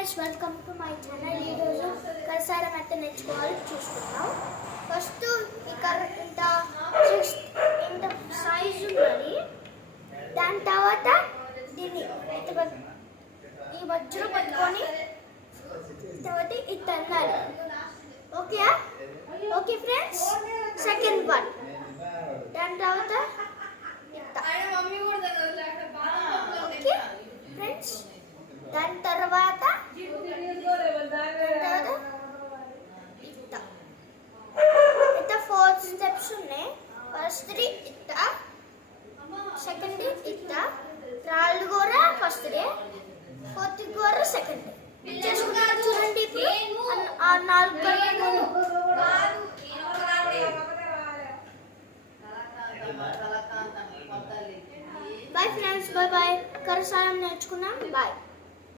guys, welcome to my channel. ఈ రోజు కరసారం అయితే నేర్చుకోవాలి చూసుకుందాం. ఫస్ట్ ఇక్కడ ఇంత సైజ్ ఉన్నది. దాని తర్వాత దీన్ని ఈ మధ్యలో పట్టుకొని తర్వాత ఇది అన్నాలి. Okay okay friends, second one. దాని తర్వాత ఓకే ఫ్రెండ్స్, దాని తర్వాత ఇట్లా 4 స్టెప్స్ ఉన్నాయి. ఫస్ట్ ఇట్ట, సెకండ్ ఇట్ట, థర్డ్ గోర ఫస్ట్ డే, ఫోర్త్ గోర సెకండ్ డే. చేసుకున్నాను చూడండి. ఇప్పుడు ఆ 4 బాయ్ ఫ్రెండ్స్, బాయ్ బాయ్. కరసాలం నేర్చుకున్నాం. బాయ్.